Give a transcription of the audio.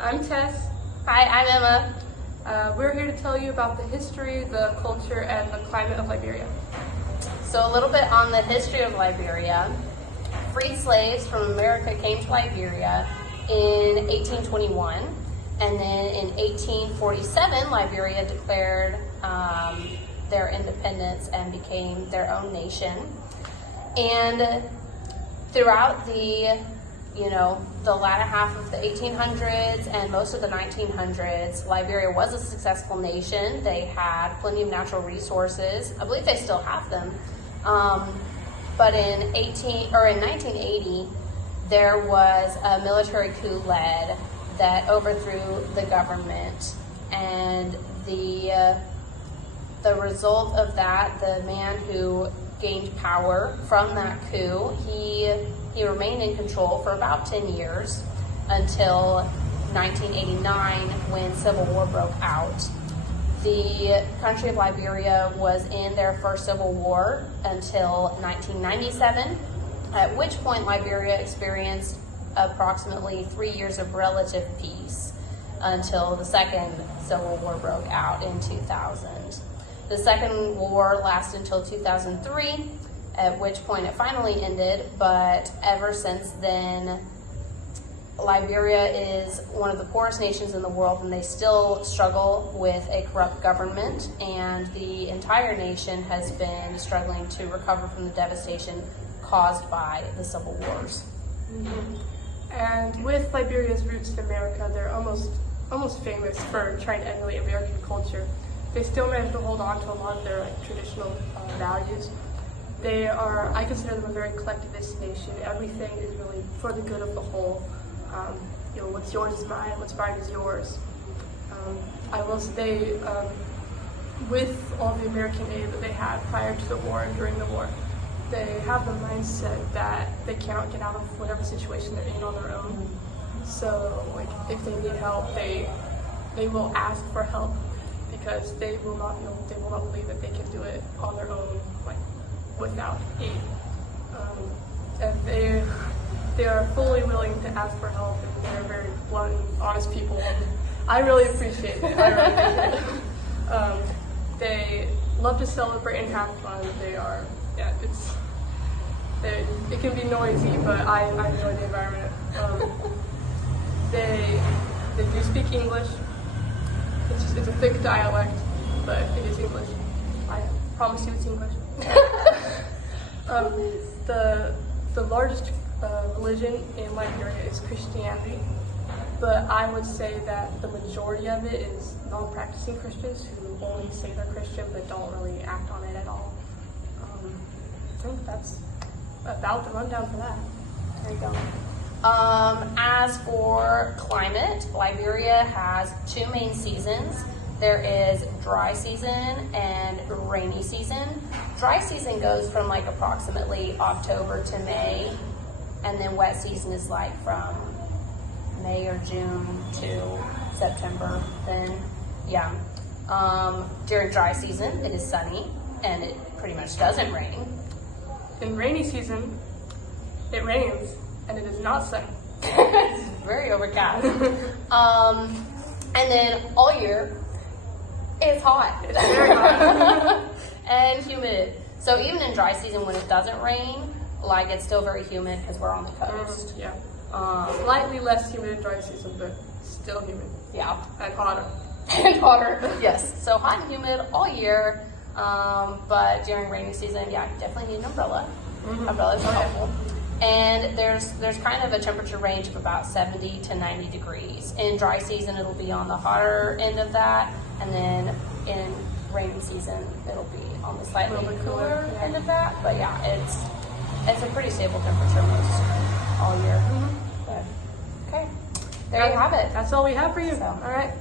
I'm Tess. Hi, I'm Emma. We're here to tell you about the history, the culture, and the climate of Liberia. So a little bit on the history of Liberia. Freed slaves from America came to Liberia in 1821, and then in 1847, Liberia declared their independence and became their own nation. And throughout the latter half of the 1800s and most of the 1900s, Liberia was a successful nation. They had plenty of natural resources. I believe they still have them. But in 1980, there was a military coup led that overthrew the government, and the result of that, the man who gained power from that coup, he remained in control for about 10 years until 1989 when Civil War broke out. The country of Liberia was in their first civil war until 1997, at which point Liberia experienced approximately 3 years of relative peace until the second civil war broke out in 2000. The second war lasted until 2003, at which point it finally ended, but ever since then, Liberia is one of the poorest nations in the world, and they still struggle with a corrupt government, and the entire nation has been struggling to recover from the devastation caused by the civil wars. Mm-hmm. And with Liberia's roots in America, they're almost famous for trying to emulate American culture. They still manage to hold on to a lot of their traditional values. I consider them a very collectivist nation. Everything is really for the good of the whole. What's yours is mine, what's mine is yours. I will say, with all the American aid that they had prior to the war and during the war, they have the mindset that they cannot get out of whatever situation they're in on their own. So, if they need help, they will ask for help because they will not believe that they can do it on their own, without aid. And they are fully willing to ask for help, and they're very blunt and honest people. I really appreciate it. They love to celebrate and have fun. It can be noisy, but I enjoy the environment. They do speak English. It's a thick dialect, but it is English. I promise you it's English. The largest religion in Liberia is Christianity, but I would say that the majority of it is non-practicing Christians who only say they're Christian but don't really act on it at all. I think that's about the rundown for that. There you go. As for climate, Liberia has two main seasons. There is dry season and rainy season. Dry season goes from approximately October to May, and then wet season is from May or June to September. Then, during dry season, it is sunny and it pretty much doesn't rain. In rainy season, it rains and it is not sunny. It's very overcast. And then all year, it's hot. It's very hot. And humid. So even in dry season when it doesn't rain, it's still very humid because we're on the coast. Slightly less humid in dry season, but still humid. Yeah. And hotter. And hotter, yes. So hot and humid all year, but during rainy season, you definitely need an umbrella. Mm-hmm. Umbrellas are helpful. And there's kind of a temperature range of about 70 to 90 degrees. In dry season, it'll be on the hotter end of that, and then in rainy season, it'll be on the slightly cooler end of that. But it's a pretty stable temperature all year. Mm-hmm. But, okay, there you have it. That's all we have for you. So, all right.